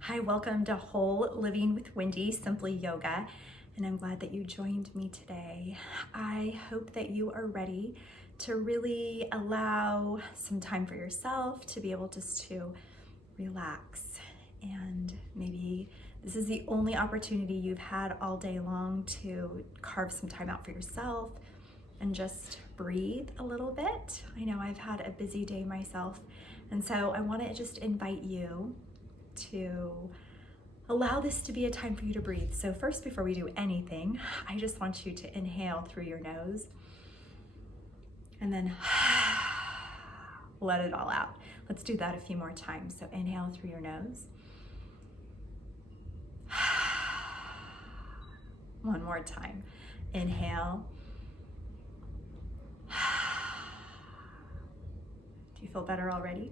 Hi, welcome to Whole Living with Wendy, Simply Yoga, and I'm glad that you joined me today. I hope that you are ready to really allow some time for yourself to be able just to relax. And maybe this is the only opportunity you've had all day long to carve some time out for yourself and just breathe a little bit. I know I've had a busy day myself, and so I want to just invite you to allow this to be a time for you to breathe. So first, before we do anything, I just want you to inhale through your nose and then let it all out. Let's do that a few more times. So inhale through your nose. One more time. Inhale. Do you feel better already?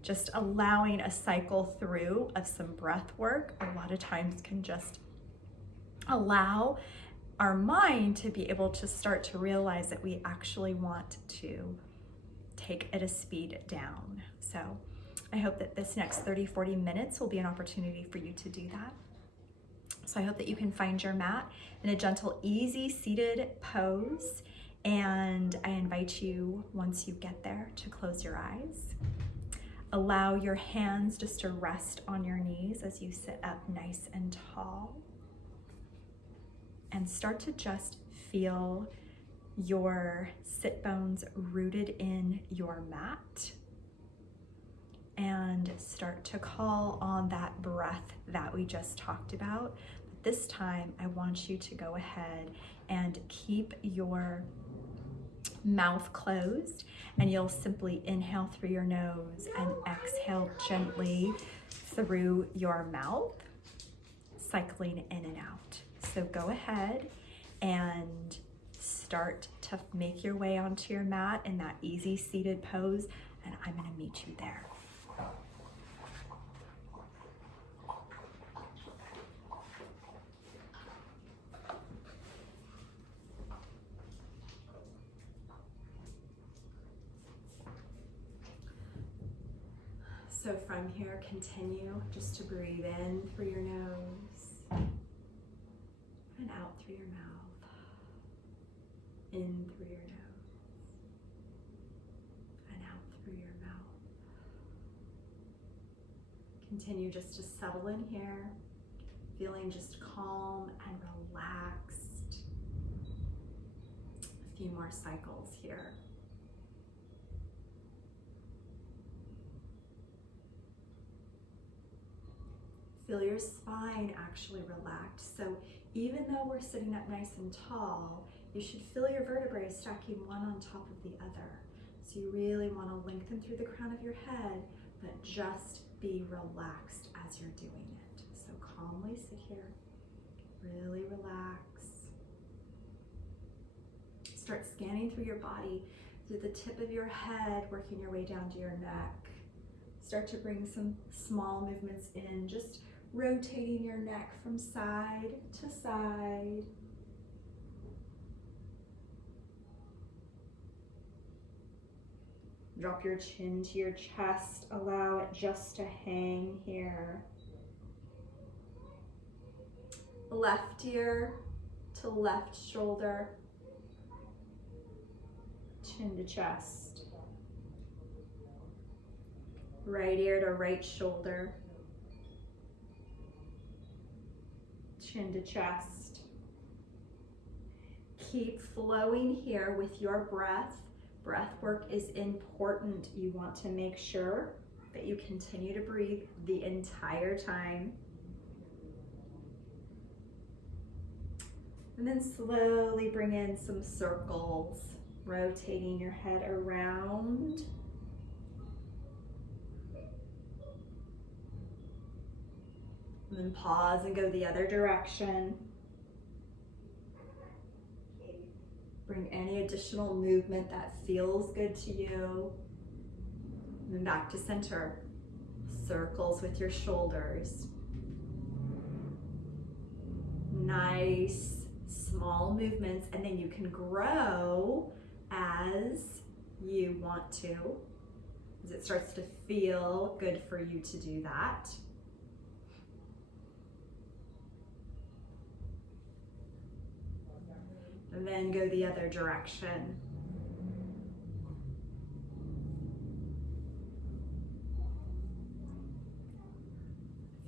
Just allowing a cycle through of some breath work a lot of times can just allow our mind to be able to start to realize that we actually want to take it a speed down. So I hope that this next 30-40 minutes will be an opportunity for you to do that. So I hope that you can find your mat in a gentle, easy seated pose. And I invite you, once you get there, to close your eyes. Allow your hands just to rest on your knees as you sit up nice and tall. And start to just feel your sit bones rooted in your mat. And start to call on that breath that we just talked about. But this time, I want you to go ahead and keep your mouth closed, and you'll simply inhale through your nose and exhale gently through your mouth, cycling in and out. So go ahead and start to make your way onto your mat in that easy seated pose, and I'm going to meet you there. So from here, continue just to breathe in through your nose and out through your mouth. In through your nose and out through your mouth. Continue just to settle in here, feeling just calm and relaxed. A few more cycles here. Feel your spine actually relaxed. So even though we're sitting up nice and tall, you should feel your vertebrae stacking one on top of the other. So you really want to lengthen through the crown of your head, but just be relaxed as you're doing it. So calmly sit here, really relax. Start scanning through your body, through the tip of your head, working your way down to your neck. Start to bring some small movements in, just rotating your neck from side to side. Drop your chin to your chest. Allow it just to hang here. Left ear to left shoulder. Chin to chest. Right ear to right shoulder. Chin to chest. Keep flowing here with your breath. Breath work is important. You want to make sure that you continue to breathe the entire time. And then slowly bring in some circles, rotating your head around. And then pause and go the other direction. Bring any additional movement that feels good to you. And then back to center. Circles with your shoulders. Nice, small movements, and then you can grow as you want to, as it starts to feel good for you to do that. then go the other direction.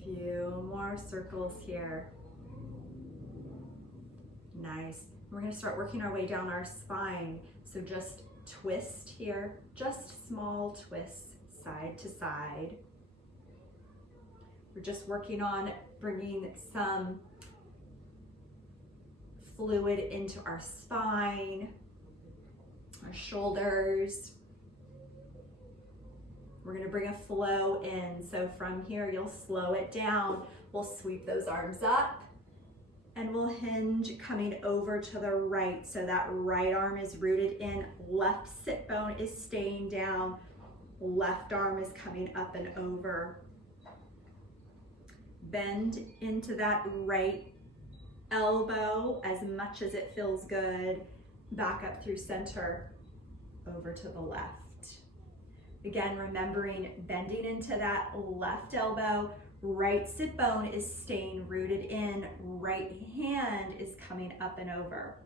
Few more circles here. Nice. We're going to start working our way down our spine. So just twist here, just small twists side to side. We're just working on bringing some fluid into our spine, our shoulders. We're going to bring a flow in. So from here, you'll slow it down. We'll sweep those arms up and we'll hinge coming over to the right. So that right arm is rooted in, left sit bone is staying down, left arm is coming up and over. Bend into that right elbow as much as it feels good. Back up through center, over to the left. Again, remembering bending into that left elbow, right sit bone is staying rooted in, right hand is coming up and over.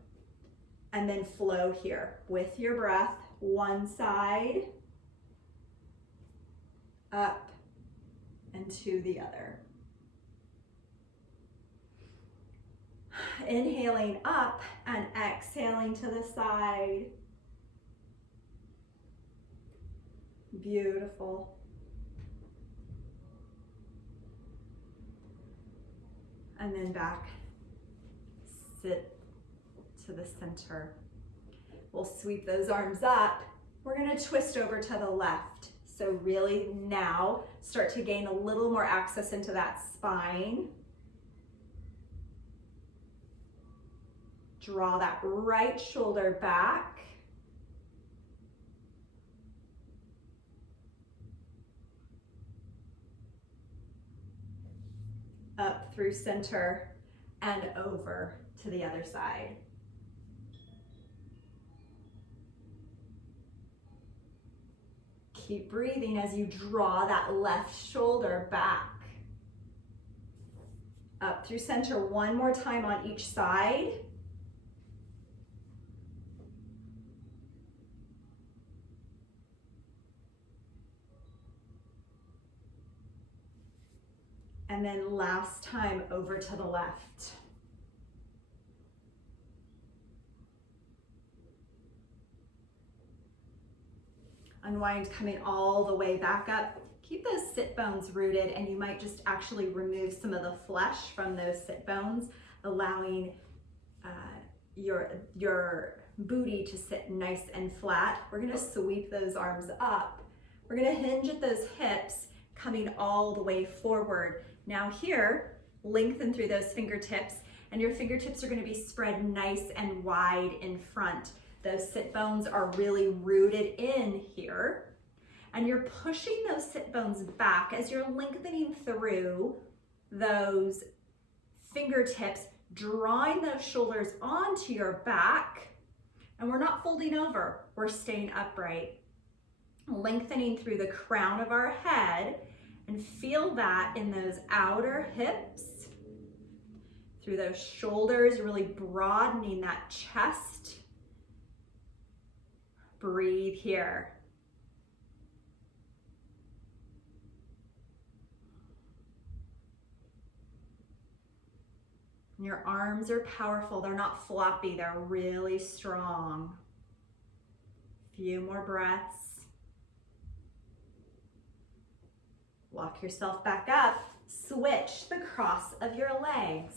And then flow here with your breath, one side, up, and to the other. Inhaling up and exhaling to the side. Beautiful. And then back, sit to the center. We'll sweep those arms up. We're going to twist over to the left. So really now start to gain a little more access into that spine. Draw that right shoulder back. Up through center and over to the other side. Keep breathing as you draw that left shoulder back. Up through center one more time on each side. And then last time over to the left. Unwind, coming all the way back up. Keep those sit bones rooted, and you might just actually remove some of the flesh from those sit bones, allowing your booty to sit nice and flat. We're gonna sweep those arms up. We're gonna hinge at those hips, coming all the way forward. Now here, lengthen through those fingertips, and your fingertips are going to be spread nice and wide in front. Those sit bones are really rooted in here, and you're pushing those sit bones back as you're lengthening through those fingertips, drawing those shoulders onto your back, and we're not folding over, we're staying upright. Lengthening through the crown of our head, and feel that in those outer hips, through those shoulders, really broadening that chest. Breathe here. Your arms are powerful. They're not floppy. They're really strong. Few more breaths. Walk yourself back up. Switch the cross of your legs.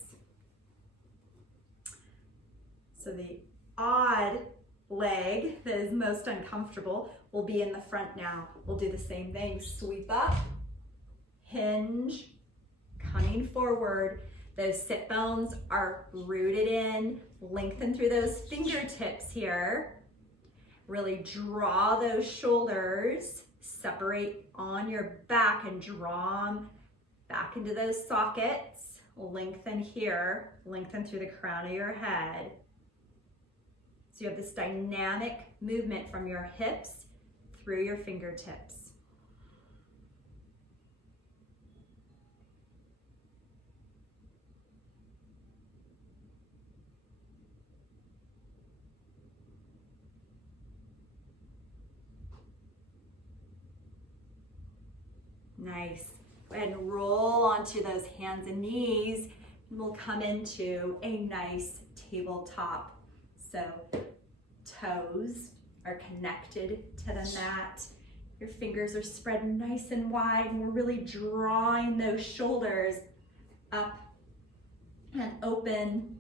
So the odd leg that is most uncomfortable will be in the front now. We'll do the same thing. Sweep up, hinge, coming forward. Those sit bones are rooted in. Lengthen through those fingertips here. Really draw those shoulders. Separate on your back and draw them back into those sockets. Lengthen here, lengthen through the crown of your head. So you have this dynamic movement from your hips through your fingertips. Nice. Go ahead and roll onto those hands and knees, and we'll come into a nice tabletop. So toes are connected to the mat. Your fingers are spread nice and wide, and we're really drawing those shoulders up and open.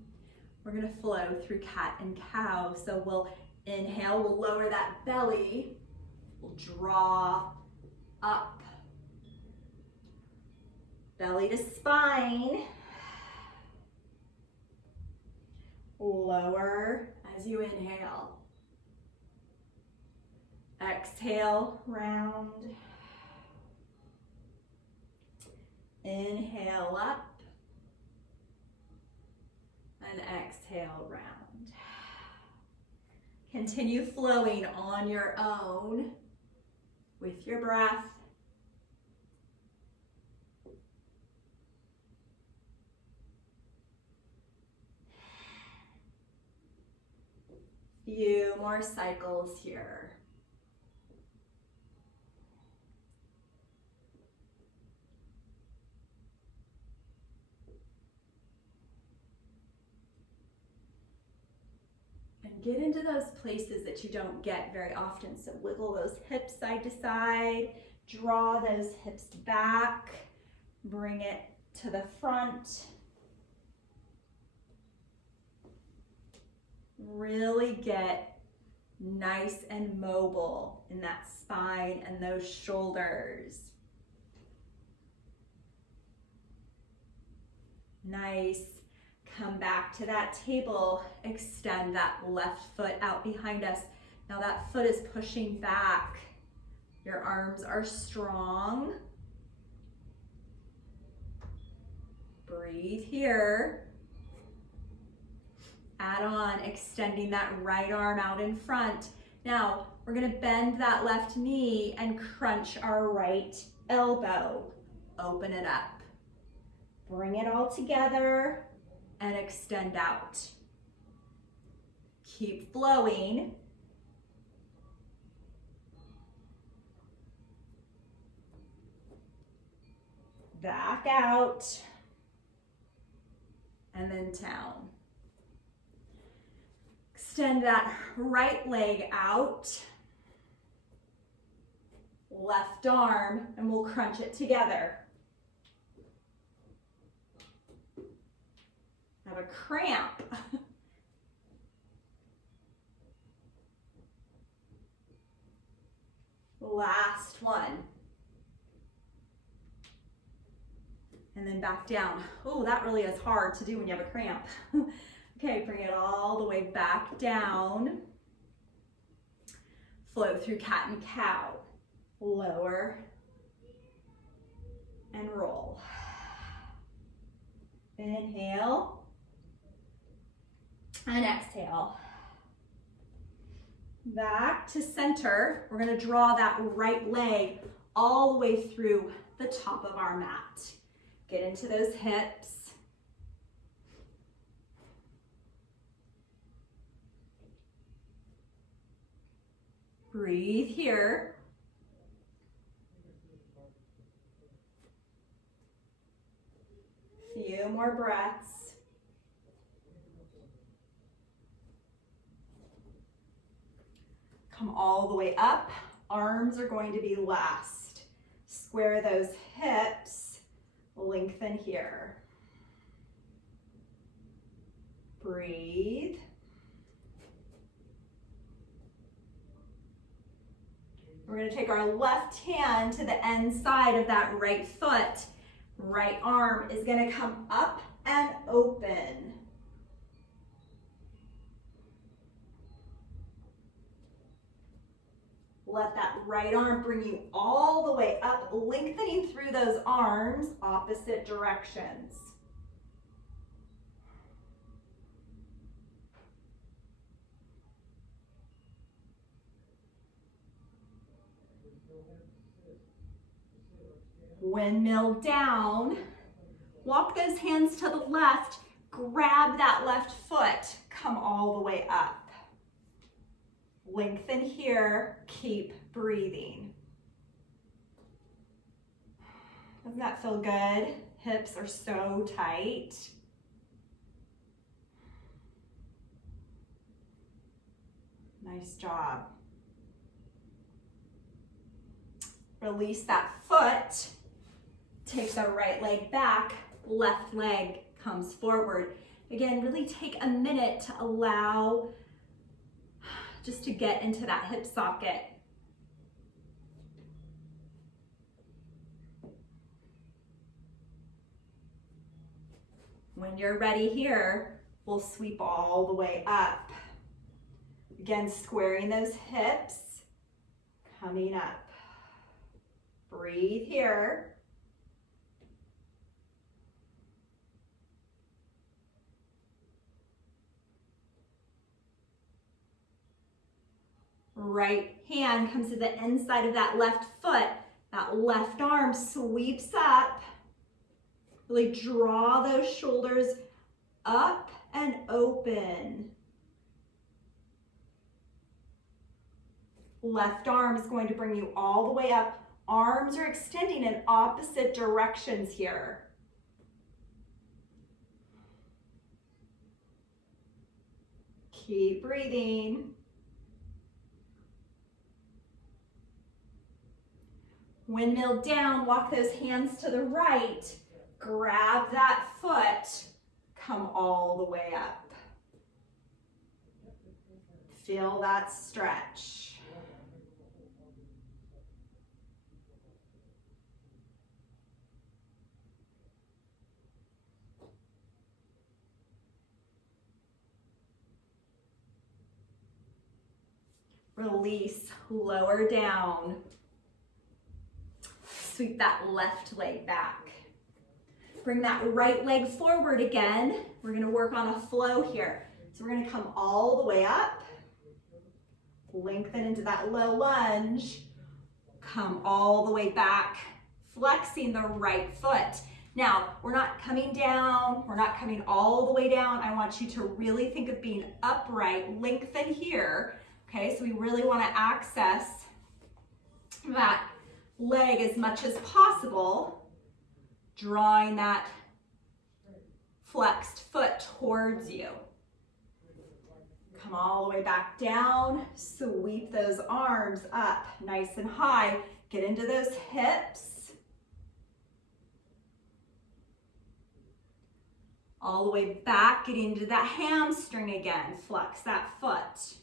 We're gonna flow through cat and cow. So we'll inhale, we'll lower that belly, we'll draw up, belly to spine, lower as you inhale. Exhale, round. Inhale up. And exhale, round. Continue flowing on your own with your breath. Few more cycles here. And get into those places that you don't get very often. So wiggle those hips side to side, draw those hips back, bring it to the front. Really get nice and mobile in that spine and those shoulders. Nice. Come back to that table. Extend that left foot out behind us. Now that foot is pushing back. Your arms are strong. Breathe here. Add on, extending that right arm out in front. Now, we're gonna bend that left knee and crunch our right elbow. Open it up. Bring it all together and extend out. Keep flowing. Back out. And then down. Extend that right leg out, left arm, and we'll crunch it together. Have a cramp. Last one. And then back down. Oh, that really is hard to do when you have a cramp. Okay, bring it all the way back down. Flow through cat and cow. Lower and roll. Inhale and exhale. Back to center. We're gonna draw that right leg all the way through the top of our mat. Get into those hips. Breathe here. Few more breaths. Come all the way up. Arms are going to be last. Square those hips. Lengthen here. Breathe. We're going to take our left hand to the end side of that right foot. Right arm is going to come up and open. Let that right arm bring you all the way up, lengthening through those arms, opposite directions. Windmill down. Walk those hands to the left. Grab that left foot. Come all the way up. Lengthen here. Keep breathing. Doesn't that feel good? Hips are so tight. Nice job. Release that foot. Take the right leg back, left leg comes forward. Again, really take a minute to allow just to get into that hip socket. When you're ready here, we'll sweep all the way up. Again, squaring those hips, coming up. Breathe here. Right hand comes to the inside of that left foot. That left arm sweeps up. Really draw those shoulders up and open. Left arm is going to bring you all the way up. Arms are extending in opposite directions here. Keep breathing. Windmill down, walk those hands to the right. Grab that foot, come all the way up. Feel that stretch. Release, lower down. Sweep that left leg back. Bring that right leg forward again. We're gonna work on a flow here. So we're gonna come all the way up, lengthen into that low lunge, come all the way back, flexing the right foot. Now, we're not coming down, we're not coming all the way down. I want you to really think of being upright, lengthen here. Okay, so we really wanna access that leg as much as possible, drawing that flexed foot towards you. Come all the way back down, sweep those arms up nice and high, get into those hips. All the way back, get into that hamstring again, flex that foot.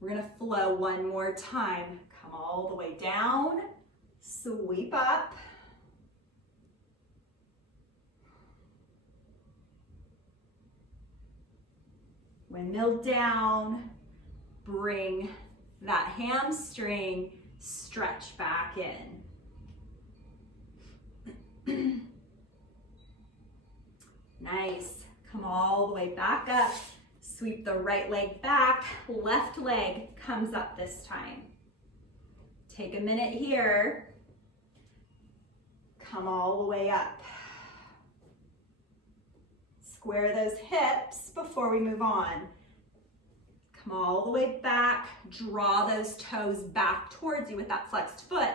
We're gonna flow one more time. Come all the way down, sweep up. Windmill down, bring that hamstring, stretch back in. Nice, come all the way back up. Sweep the right leg back, left leg comes up this time. Take a minute here. Come all the way up. Square those hips before we move on. Come all the way back, draw those toes back towards you with that flexed foot,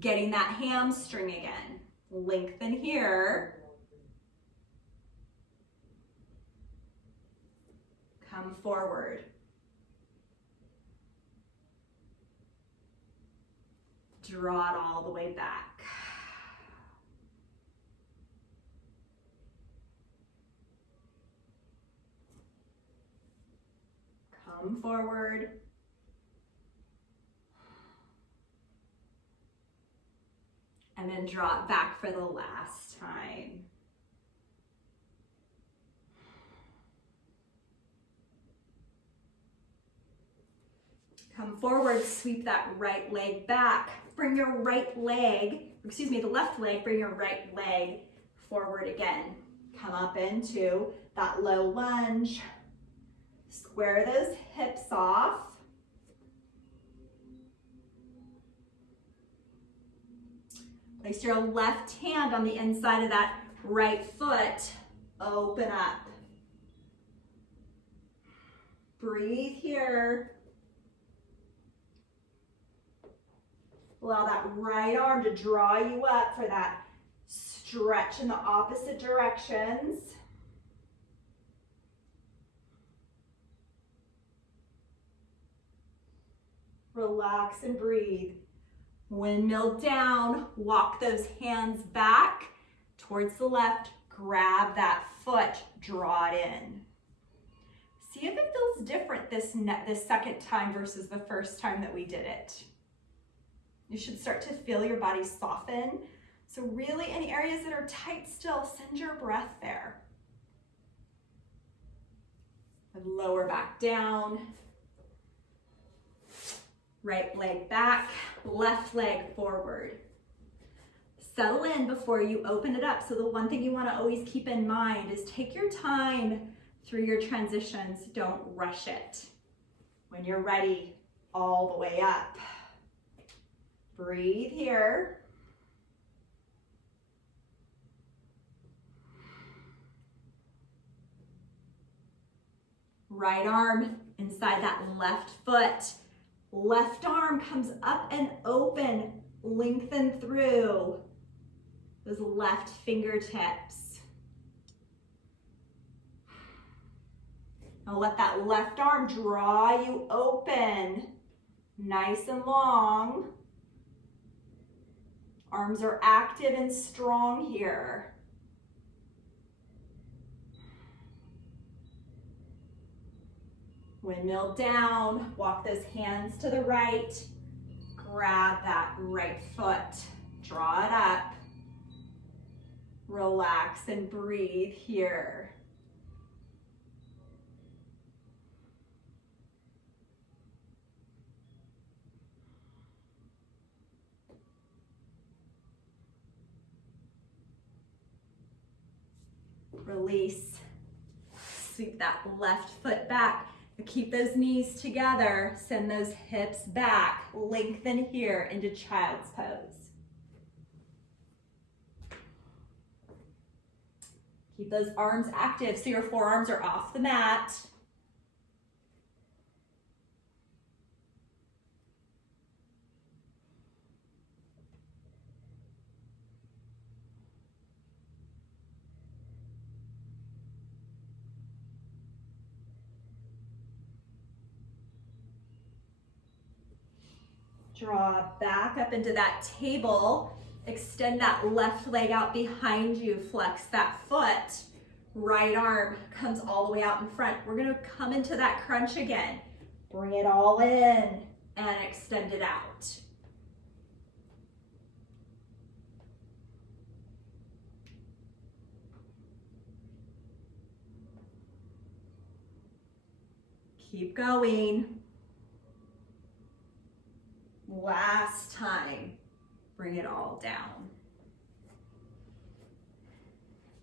getting that hamstring again. Lengthen here. Come forward. Draw it all the way back. Come forward. And then draw it back for the last time. Come forward, sweep that right leg back. Bring your right leg, the left leg, bring your right leg forward again. Come up into that low lunge. Square those hips off. Place your left hand on the inside of that right foot. Open up. Breathe here. Allow that right arm to draw you up for that stretch in the opposite directions. Relax and breathe. Windmill down, walk those hands back towards the left, grab that foot, draw it in. See if it feels different this second time versus the first time that we did it. You should start to feel your body soften. So really, in areas that are tight still, send your breath there. And lower back down. Right leg back, left leg forward. Settle in before you open it up. So the one thing you want to always keep in mind is take your time through your transitions. Don't rush it. When you're ready, all the way up. Breathe here. Right arm inside that left foot. Left arm comes up and open. Lengthen through those left fingertips. Now let that left arm draw you open. Nice and long. Arms are active and strong here. Windmill down, walk those hands to the right. Grab that right foot, draw it up. Relax and breathe here. Release. Sweep that left foot back. Keep those knees together. Send those hips back. Lengthen here into child's pose. Keep those arms active so your forearms are off the mat. Draw back up into that table. Extend that left leg out behind you. Flex that foot. Right arm comes all the way out in front. We're going to come into that crunch again. Bring it all in and extend it out. Keep going. Last time, bring it all down.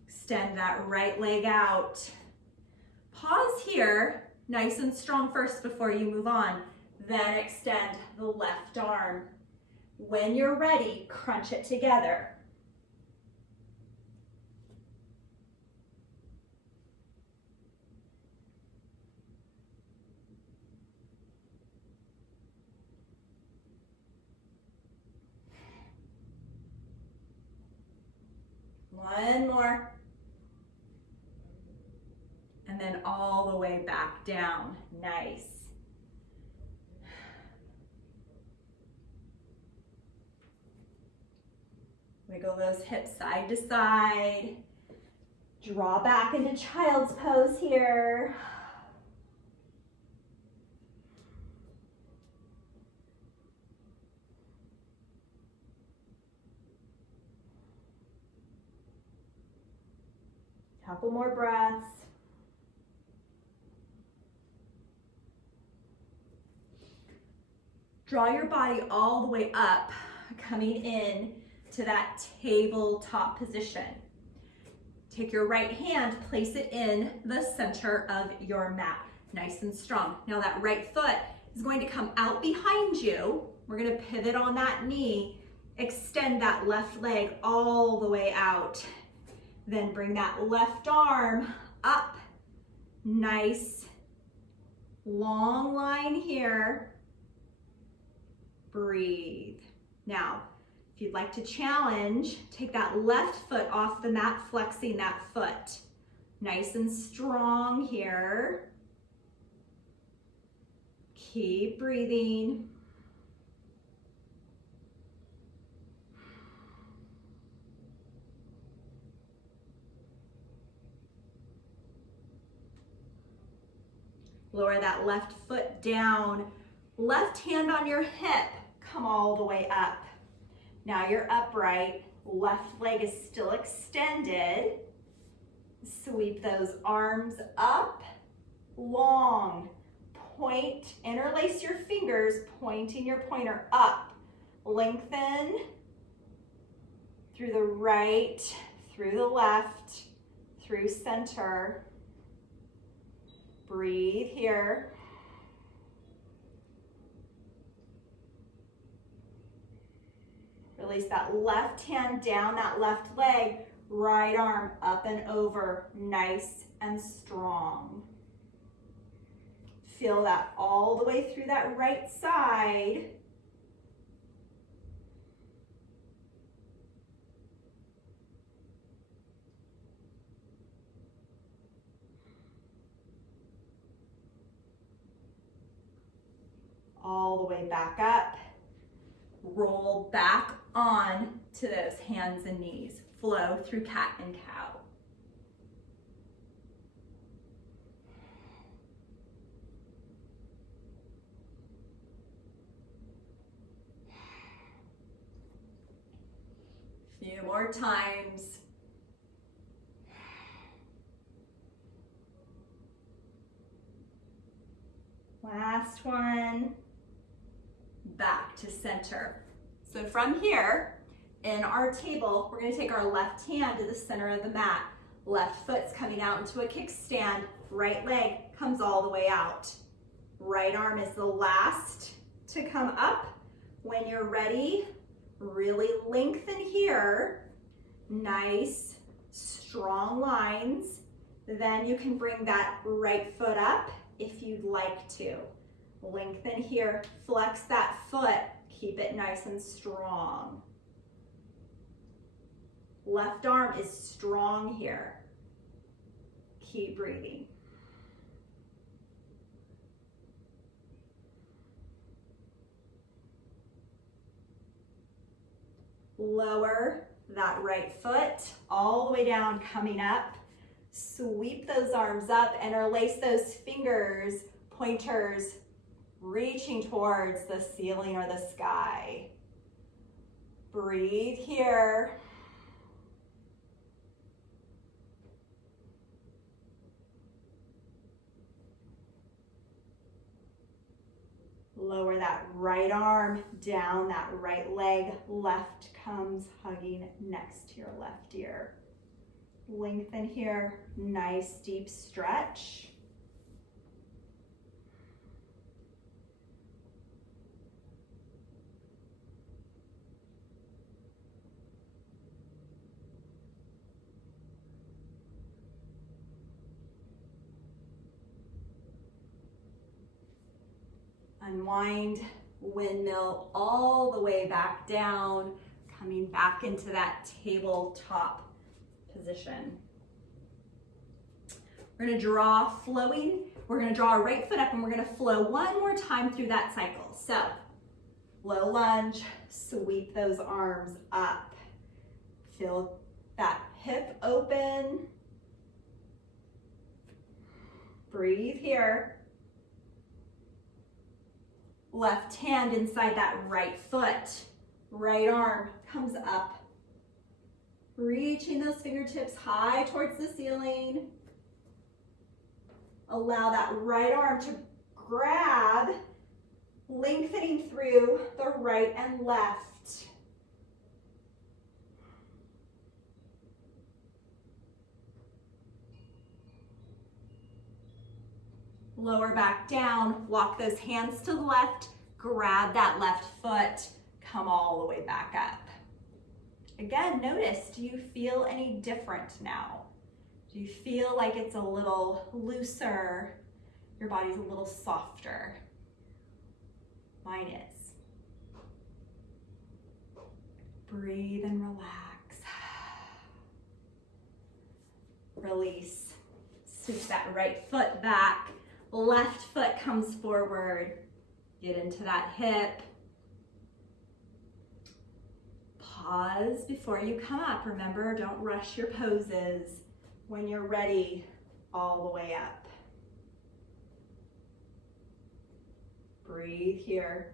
Extend that right leg out. Pause here, nice and strong first before you move on. Then extend the left arm. When you're ready, crunch it together. One more. And then all the way back down. Nice. Wiggle those hips side to side. Draw back into child's pose here. Couple more breaths. Draw your body all the way up, coming in to that tabletop position. Take your right hand, place it in the center of your mat, nice and strong. Now that right foot is going to come out behind you. We're going to pivot on that knee, extend that left leg all the way out. Then bring that left arm up. Nice long line here. Breathe. Now, if you'd like to challenge, take that left foot off the mat, flexing that foot. Nice and strong here. Keep breathing. Lower that left foot down. Left hand on your hip. Come all the way up. Now you're upright. Left leg is still extended. Sweep those arms up. Long. Point, interlace your fingers, pointing your pointer up. Lengthen through the right, through the left, through center. Breathe here. Release that left hand down, that left leg, right arm up and over, nice and strong. Feel that all the way through that right side. All the way back up. Roll back on to those hands and knees. Flow through cat and cow. Few more times. Last one. Back to center. So from here, in our table, we're going to take our left hand to the center of the mat. Left foot's coming out into a kickstand. Right leg comes all the way out. Right arm is the last to come up. When you're ready, really lengthen here. Nice, strong lines. Then you can bring that right foot up if you'd like to. Lengthen here, flex that foot, keep it nice and strong. Left arm is strong here. Keep breathing. Lower that right foot all the way down, coming up. Sweep those arms up, interlace those fingers, pointers, reaching towards the ceiling or the sky. Breathe here. Lower that right arm down, that right leg. Left comes hugging next to your left ear. Lengthen here, nice deep stretch. Unwind, windmill all the way back down, coming back into that tabletop position. We're gonna draw flowing. We're gonna draw our right foot up and we're gonna flow one more time through that cycle. So, low lunge, sweep those arms up. Feel that hip open. Breathe here. Left hand inside that right foot. Right arm comes up. Reaching those fingertips high towards the ceiling. Allow that right arm to grab, lengthening through the right and left. Lower back down, walk those hands to the left, grab that left foot, come all the way back up. Again, notice, do you feel any different now? Do you feel like it's a little looser? Your body's a little softer? Mine is. Breathe and relax. Release. Sweep that right foot back. Left foot comes forward. Get into that hip. Pause before you come up. Remember, don't rush your poses. When you're ready, all the way up. Breathe here.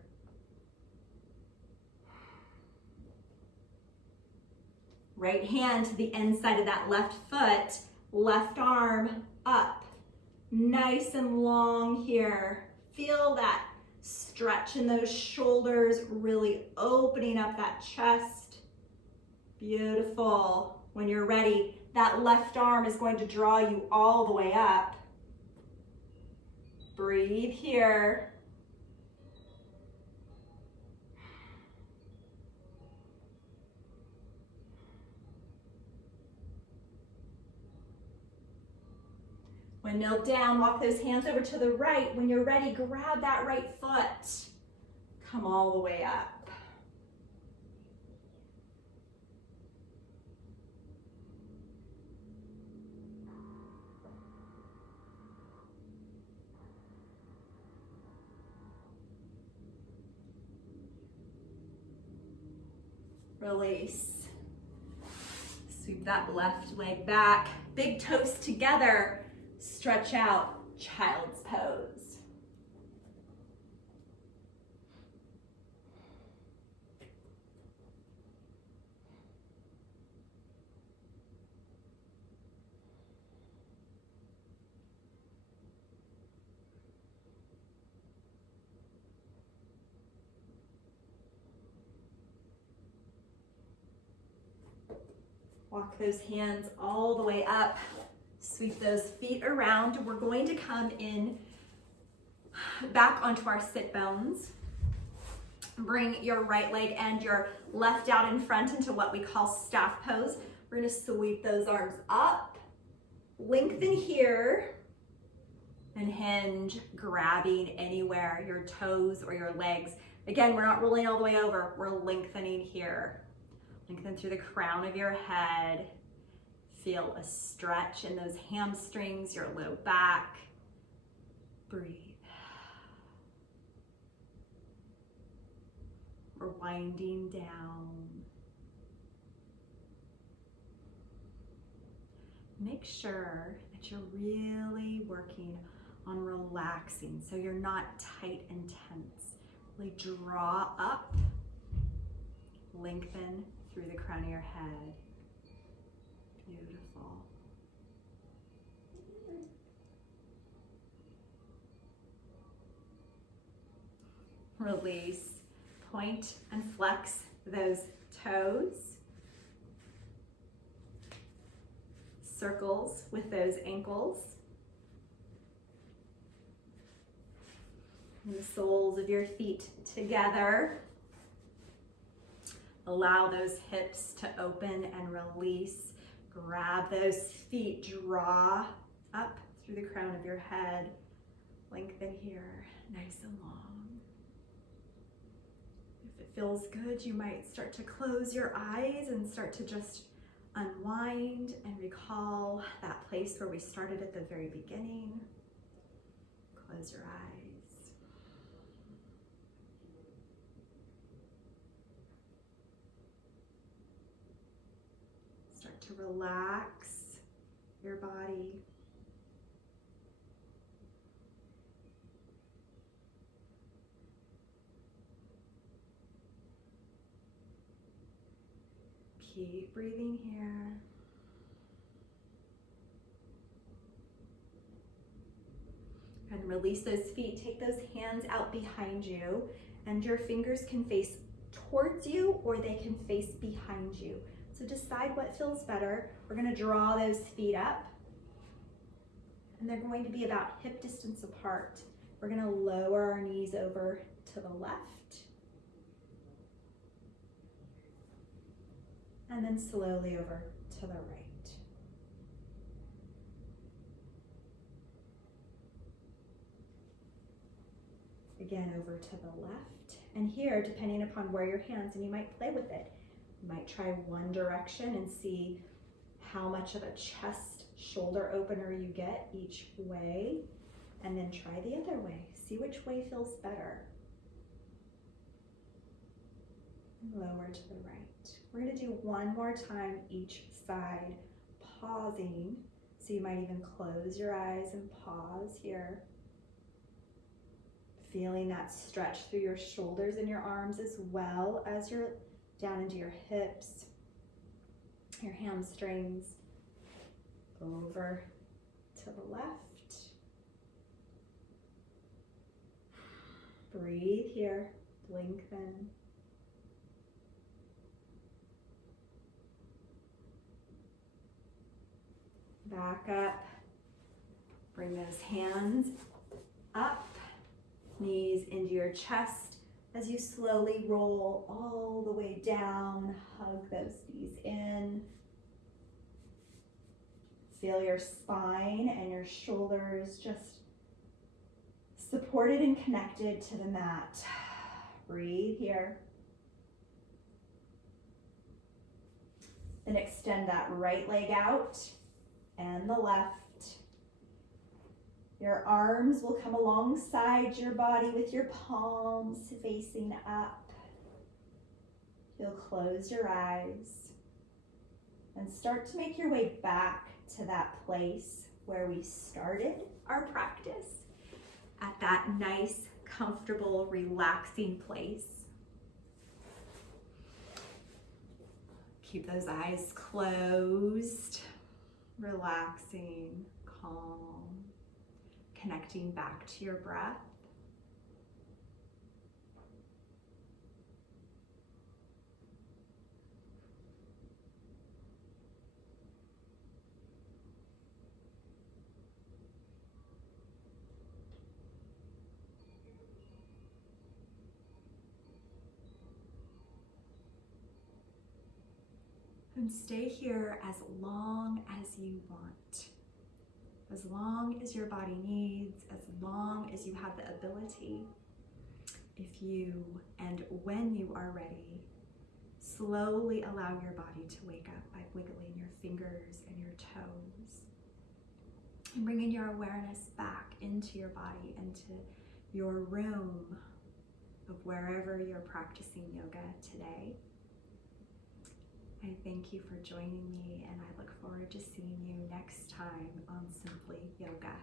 Right hand to the inside of that left foot, left arm up. Nice and long here. Feel that stretch in those shoulders, really opening up that chest. Beautiful. When you're ready, that left arm is going to draw you all the way up. Breathe here. When knelt down, walk those hands over to the right. When you're ready, grab that right foot. Come all the way up. Release. Sweep that left leg back. Big toes together. Stretch out, child's pose. Walk those hands all the way up. Sweep those feet around. We're going to come in back onto our sit bones. Bring your right leg and your left out in front into what we call staff pose. We're going to sweep those arms up, lengthen here, and hinge, grabbing anywhere, your toes or your legs. Again, we're not rolling all the way over. We're lengthening here. Lengthen through the crown of your head. Feel a stretch in those hamstrings, your low back. Breathe. We're winding down. Make sure that you're really working on relaxing so you're not tight and tense. Really draw up, lengthen through the crown of your head. Beautiful. Release. Point and flex those toes. Circles with those ankles. And the soles of your feet together. Allow those hips to open and release. Grab those feet, draw up through the crown of your head. Lengthen here, nice and long. If it feels good, you might start to close your eyes and start to just unwind and recall that place where we started at the very beginning. Close your eyes. Start to relax your body. Keep breathing here. And release those feet. Take those hands out behind you, and your fingers can face towards you or they can face behind you. So decide what feels better. We're going to draw those feet up, and they're going to be about hip distance apart. We're going to lower our knees over to the left, and then slowly over to the right. Again, over to the left. And here, depending upon where your hands, and you might play with it, You might try one direction and see how much of a chest shoulder opener you get each way, and then try the other way. See which way feels better. Lower to the right. We're going to do one more time each side, pausing. So you might even close your eyes and pause here. Feeling that stretch through your shoulders and your arms, as well as your down into your hips, your hamstrings, over to the left. Breathe here, lengthen. Back up, bring those hands up, knees into your chest as you slowly roll all the way down. Hug those knees in. Feel your spine and your shoulders just supported and connected to the mat. Breathe here. Then extend that right leg out and the left. Your arms will come alongside your body with your palms facing up. You'll close your eyes and start to make your way back to that place where we started our practice, at that nice, comfortable, relaxing place. Keep those eyes closed, relaxing, calm, connecting back to your breath. And stay here as long as you want. As long as your body needs, as long as you have the ability. If you and when you are ready, slowly allow your body to wake up by wiggling your fingers and your toes. And bringing your awareness back into your body, into your room of wherever you're practicing yoga today. I thank you for joining me, and I look forward to seeing you next time on Simply Yoga.